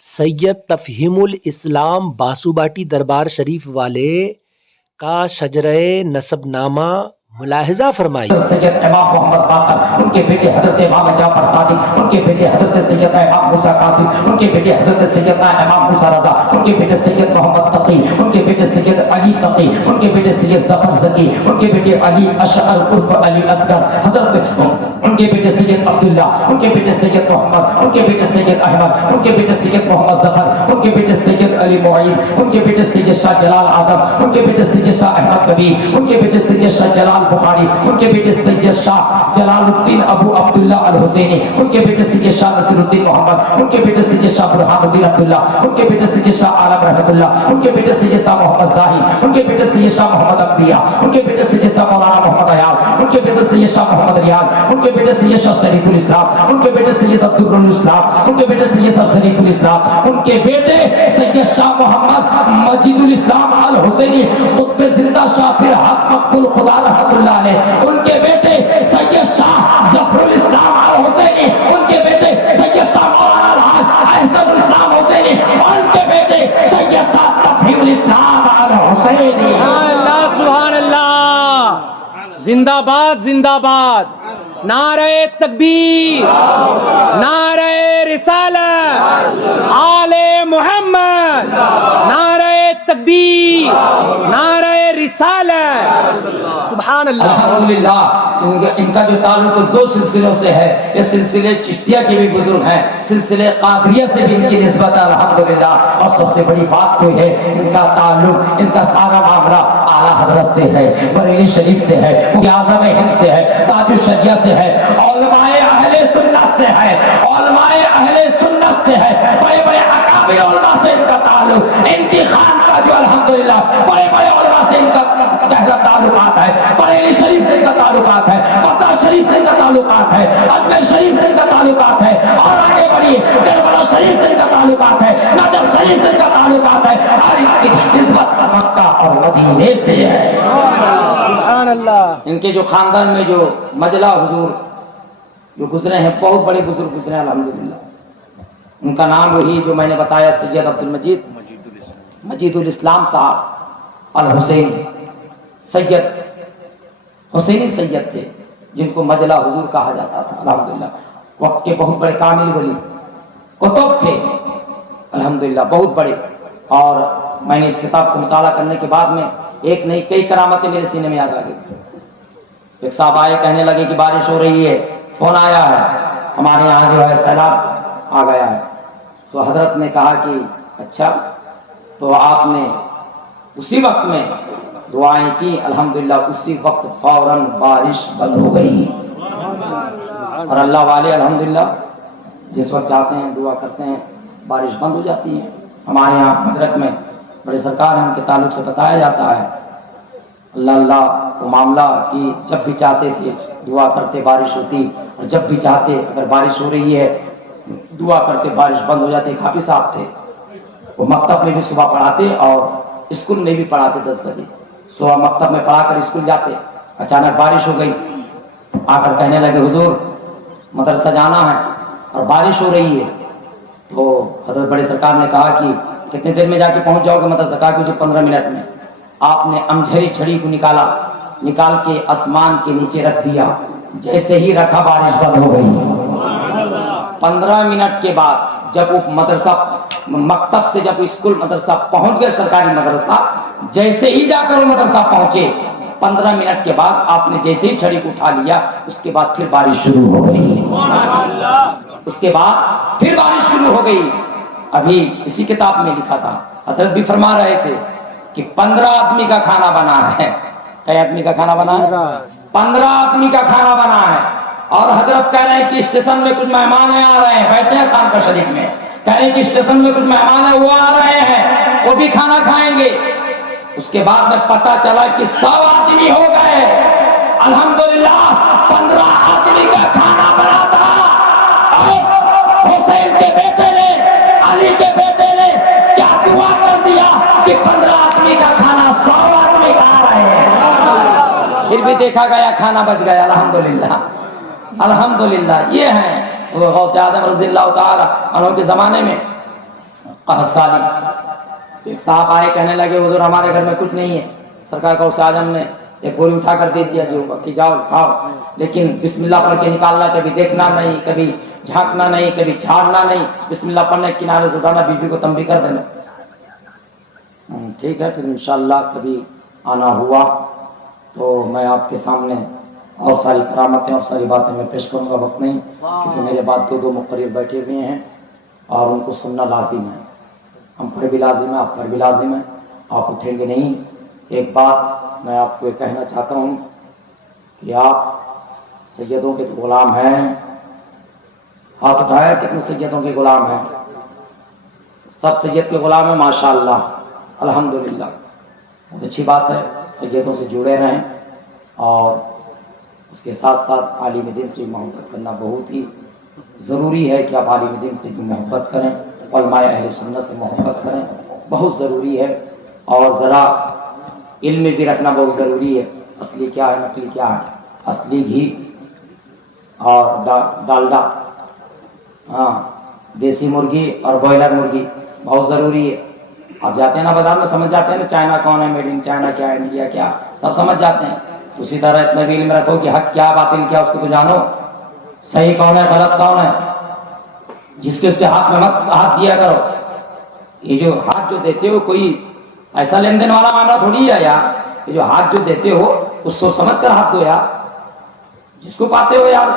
سید تفہیم الاسلام باسوباٹی دربار شریف والے کا شجرہ نسب نامہ ملاحظہ فرمائیے۔ سید امام محمد باقر، ان کے بیٹے حضرت امام جعفر صادق، ان کے بیٹے حضرت سیدنا امام موسیٰ قاسم، ان کے بیٹے حضرت سیدنا امام موسیٰ رضا، ان کے بیٹے سید محمد تقی، ان کے بیٹے سید علی تقی، ان کے بیٹے سید ظفر زکی، ان کے بیٹے علی اشعر عرف علی اصغر، حضرت ان کے بیٹے سید عبداللہ، ان کے بیٹے سید محمد، ان کے بیٹے سید احمد، ان کے بیٹے سید محمد ظفر، ان کے بیٹے سید علی معین، ان کے بیٹے سید شاہ جلال اعظم، ان کے بیٹے سید شاہ احمد کبیر، ان کے بیٹے سید شاہ جلال بخاری، ان کے بیٹے سید شاہ جلال الدین ابو عبداللہ الحسینی، ان کے بیٹے سید شاہ نصیر الدین محمد، ان کے بیٹے سید شاہ برہان الدین عبداللہ، ان کے بیٹے سید شاہ عالم رحمت اللہ، ان کے بیٹے سید شاہ محمد زاہد، ان کے بیٹے سید شاہ محمد انبیاء، ان کے بیٹے سید شاہ مولانا محمد عیاض، ان کے بیٹے سید شاہ محمد ریاض، ان کے بیٹے سید شاہ شریف الاسلام، ان کے بیٹے سید عبد الاسلام، ان کے بیٹے سید شاہ شریف الاسلام، ان کے بیٹے سید شاہ محمد مجید الاسلام الحسینی قطب زندہ شاہ پھر حق مقبول خدا رحمت اللہ علیہ، ان کے بیٹے سید شاہ ظفر الاسلام الحسینی، ان کے بیٹے سید شاہ مولانا الحاج احسن الاسلام حسینی، ان کے بیٹے سید شاہ تفہیم الاسلام الحسینی۔ اللہ سبحان اللہ، زندہ باد زندہ باد، نعرہ تکبیر، نعرہ رسالت، آل محمد، نعرہ تکبیر، نعرہ رسالت، سبحان اللہ۔ الحمدللہ ان کا جو تعلق دو سلسلوں سے ہے، یہ سلسلے چشتیہ کے بھی بزرگ ہیں، سلسلے قادریہ سے بھی ان کی نسبت ہے الحمدللہ، اور سب سے بڑی بات تو ہے ان کا تعلق، ان کا سارا معاملہ اعلیٰ حضرت سے ہے، بریلی شریف سے ہے، اعظم ہند سے ہے، تاج الشریعہ سے ہے، علماء اہل سنت سے ہے، علماء اہل سنت سے ہے، بڑے بڑے اکابر علماء سے ان کا تعلق، ان کی خانقاہ جو الحمدللہ بڑے بڑے علماء سے ان کا گہرا تعلقات ہے، بریلی شریف سے ان کا تعلقات ہے، مکہ شریف سے ان کا تعلقات ہے، اجمیر شریف سے ان کا تعلقات ہے، اور آگے بڑھیے کربلا شریف سے ان کا تعلقات ہے، نجف شریف سے ان کا تعلقات ہے، اور ان کی نسبت مکہ اور مدینے سے ہے۔ سبحان اللہ۔ ان کے جو خاندان میں جو مجلہ حضور جو گزرے ہیں، بہت بڑے بزرگ گزرے ہیں الحمدللہ، ان کا نام وہی جو میں نے بتایا سید عبد المجید مجید الاسلام صاحب الحسینی، سید حسینی سید تھے جن کو مجلہ حضور کہا جاتا تھا الحمدللہ، وقت کے بہت بڑے کامل ولی کتب تھے الحمدللہ، بہت بڑے۔ اور میں نے اس کتاب کو مطالعہ کرنے کے بعد میں ایک نہیں کئی کرامتیں میرے سینے میں یاد آ گئی۔ ایک صاحب آئے، کہنے لگے کہ بارش ہو رہی ہے، فون آیا ہے ہمارے یہاں جو ہے سیلاب آ گیا ہے، تو حضرت نے کہا کہ اچھا، تو آپ نے اسی وقت میں دعائیں کی الحمدللہ، اسی وقت فوراً بارش بند ہو گئی، اور اللہ والے الحمدللہ جس وقت چاہتے ہیں دعا کرتے ہیں بارش بند ہو جاتی ہے۔ ہمارے یہاں حضرت میں بڑے سرکار ہیں، ان کے تعلق سے بتایا جاتا ہے اللہ اللہ وہ معاملہ کہ جب بھی چاہتے تھے دعا کرتے بارش ہوتی، اور جب بھی چاہتے اگر بارش ہو رہی ہے دعا کرتے بارش بند ہو جاتی۔ ایک حافظ صاحب تھے، وہ مکتب میں بھی صبح پڑھاتے اور اسکول میں بھی پڑھاتے، 10 بجے صبح مکتب میں پڑھا کر اسکول جاتے، اچانک بارش ہو گئی، آ کر کہنے لگے حضور مدرسہ جانا ہے اور بارش ہو رہی ہے، تو حضرت بڑے سرکار نے کہا کہ کتنے دیر میں جا کے پہنچ جاؤ گے مدرسہ؟ کہا کہ 15 منٹ میں۔ آپ نے امجھری چھڑی کو نکال کے آسمان کے نیچے رکھ دیا، جیسے ہی رکھا بارش بند ہو گئی۔ 15 منٹ کے بعد جب وہ مدرسہ مکتب سے جب اسکول مدرسہ پہنچ گئے، سرکاری مدرسہ، جیسے ہی جا کر وہ مدرسہ پہنچے 15 منٹ کے بعد آپ نے جیسے ہی چھڑی کو اٹھا لیا، اس کے بعد پھر بارش شروع ہو گئی، اس کے بعد پھر بارش شروع ہو گئی۔ ابھی اسی کتاب میں لکھا تھا، حضرت بھی فرما رہے تھے کہ 15 آدمی کا کھانا بنا ہے۔ کئی آدمی کا کھانا بنا ہے؟ 15 آدمی کا کھانا بنا ہے، اور حضرت کہہ رہے ہیں کہ اسٹیشن میں کچھ مہمان آ رہے ہیں، بیٹھے ہیں خانقاہ شریف میں، کہہ رہے ہیں کہ اسٹیشن میں کچھ مہمان ہیں وہ آ رہے ہیں، وہ بھی کھانا کھائیں گے۔ اس کے بعد میں پتہ چلا کہ 100 آدمی ہو گئے الحمدللہ، 15 آدمی کا کھانا بنا تھا، اور حسین کے بیٹے نے، علی کے بیٹے نے کیا دعا کر دیا کہ 15 آدمی کا کھانا 100 آدمی کھا رہے ہیں۔ پھر بھی دیکھا گیا کھانا بچ گیا الحمدللہ، الحمدللہ۔ یہ ہیں وہ غوث اعظم رضی اللہ تعالی عنہ کے زمانے میں قحط سالم. تو ایک صاحب آئے کہنے لگے حضور ہمارے گھر میں کچھ نہیں ہے. سرکار کا اس اعظم نے ایک بوری اٹھا کر دے دیا جو کہ جاؤ کھاؤ, لیکن بسم اللہ پڑھ کے نکالنا, کبھی دیکھنا نہیں, کبھی جھانکنا نہیں, کبھی جھاڑنا نہیں, بسم اللہ پڑھنے کنارے سے اٹھانا, بیوی کو تنبیہ کر دینا. ٹھیک ہے, پھر انشاءاللہ کبھی آنا ہوا تو میں آپ کے سامنے اور ساری کرامتیں اور ساری باتیں میں پیش کروں گا. وقت نہیں, کیونکہ میرے بعد دو مقرر بیٹھے ہوئے ہیں اور ان کو سننا لازم ہے. ہم پر بھی لازم ہے, آپ پر بھی لازم ہے, آپ اٹھیں گے نہیں. ایک بات میں آپ کو یہ کہنا چاہتا ہوں کہ آپ سیدوں کے غلام ہیں. ہاتھ اٹھایا کتنے سیدوں کے غلام ہیں؟ سب سید کے غلام ہیں ماشاءاللہ, الحمدللہ. بہت اچھی بات ہے, سیدوں سے جڑے رہیں اور اس کے ساتھ ساتھ عالم دین سے محبت کرنا بہت ہی ضروری ہے کہ آپ عالم دین سے جو محبت کریں, علماء اہل سنت سے محبت کریں, بہت ضروری ہے. اور ذرا علم بھی رکھنا بہت ضروری ہے. اصلی کیا ہے, نقلی کیا ہے, اصلی گھی اور ڈالڈا, ہاں دیسی مرغی اور بوائلر مرغی بہت ضروری ہے. آپ جاتے ہیں نا بازار میں, سمجھ جاتے ہیں نا چائنا کون ہے, میڈ ان چائنا کیا ہے, انڈیا کیا, سب سمجھ جاتے ہیں. تو اسی طرح اتنا بھی علم رکھو کہ حق کیا باطل کیا اس کو تو جانو, صحیح کون ہے غلط کون ہے. جس کے اس کے ہاتھ میں مت ہاتھ دیا کرو. یہ جو ہاتھ جو دیتے ہو کوئی ایسا لین دین والا معاملہ تھوڑی ہے یار. یہ جو ہاتھ جو دیتے ہو اس سوچ سمجھ کر ہاتھ دو یار. جس کو پاتے ہو یار,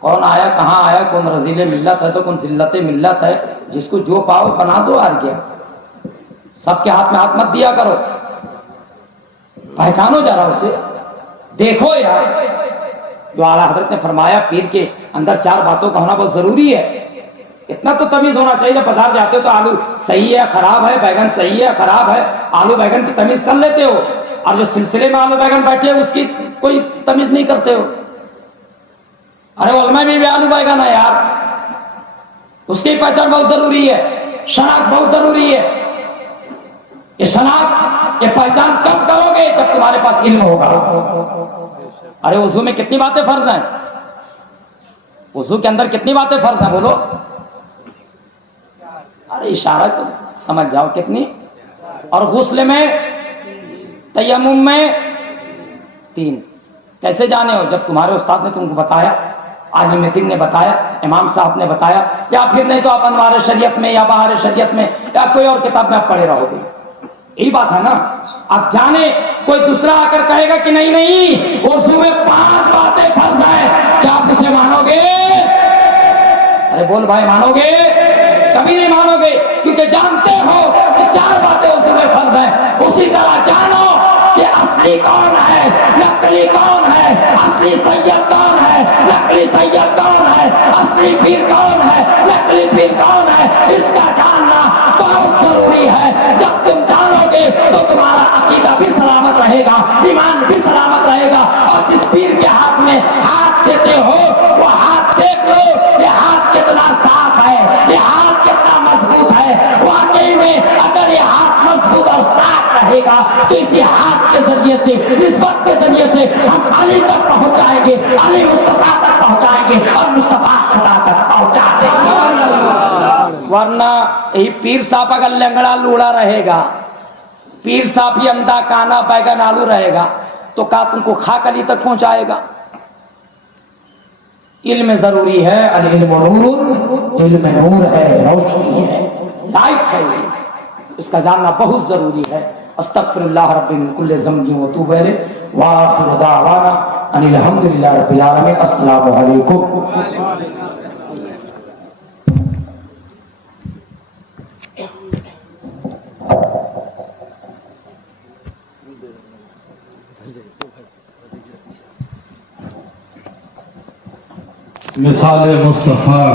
کون آیا کہاں آیا, کون رزیل ملت ہے تو کون ذلت ملت ہے, جس کو جو پاؤ بنا دو یار. کیا سب کے ہاتھ میں ہاتھ مت دیا کرو, پہچانو ذرا اسے, دیکھو یار. جو اعلیٰ حضرت نے فرمایا پیر کے اندر 4 باتوں کا ہونا بہت ضروری ہے. اتنا تو تمیز ہونا چاہیے, جب بازار جاتے ہو تو آلو صحیح ہے خراب ہے, بیگن صحیح ہے خراب ہے, آلو بیگن کی تمیز کر لیتے ہو. اور جو سلسلے میں آلو بیگن بیٹھے اس کی کوئی تمیز نہیں کرتے ہو. ارے علماء میں بھی آلو بیگن ہے یار, اس کی پہچان بہت ضروری ہے, شناخت بہت ضروری ہے. یہ شناخت, یہ پہچان کب کرو گے؟ جب تمہارے پاس علم ہوگا. ارے وضو میں کتنی باتیں فرض ہیں, وضو کے اندر کتنی باتیں فرض ہیں بولو. ارے اشارہ تو سمجھ جاؤ کتنی. اور غسل میں, تیمم میں 3. کیسے جانے ہو؟ جب تمہارے استاد نے تم کو بتایا, عالم دین نے بتایا, امام صاحب نے بتایا, یا پھر نہیں تو آپ انوار شریعت میں یا بہار شریعت میں یا کوئی اور کتاب میں آپ پڑھے رہو گے. یہی بات ہے نا. آپ جانے, کوئی دوسرا آ کر کہے گا کہ نہیں نہیں وضو میں 5 باتیں فرض ہیں, کیا آپ اسے مانو گے؟ ارے بول بھائی, مانو گے؟ کبھی نہیں مانو گے, کیونکہ جانتے ہو کہ 4 باتیں وضو میں فرض ہیں. اسی طرح جانو کہ اصلی کون ہے, نقلی کون ہے, اصلی سید کون ہے, نقلی سید کون ہے, اصلی پیر کون ہے, نقلی پیر کون ہے, اس کا جاننا بہت ضروری ہے. جب تم جانو گے تو تمہارا عقیدہ بھی سلامت رہے گا, ایمان بھی سلامت رہے گا. اور جس پیر کے ہاتھ میں ہاتھ دیتے ہو وہ ہاتھ دیکھ لو, یہ ہاتھ کتنا صاف ہے, یہ ہاتھ کتنا مضبوط ہے. واقعی میں اگر یہ ہاتھ مضبوط اور صاف رہے گا تو اسی ہاتھ کے ذریعے سے, نسبت کے ذریعے سے ہم علی تک پہنچ جائیں گے, علی مصطفیٰ تک پہنچائیں گے اور مصطفیٰ خدا تک پہنچا دیں گے. ورنہ یہی پیر صاحب اگر لنگڑا لوڑا رہے گا, پیر صاحب ہی اندھا کانا بیگن آلو رہے گا تو کیا تم کو خاک علی تک پہنچائے گا؟ علم ضروری ہے. العلم نور, علم نور ہے, روشنی ہے, لائٹ ہے, اس کا جاننا بہت ضروری ہے. استغفر اللہ ربی من کل ذنب واتوب الیہ وآخر دعوانا ان الحمدللہ رب العالمین. السلام علیکم. مثال مصطفیٰ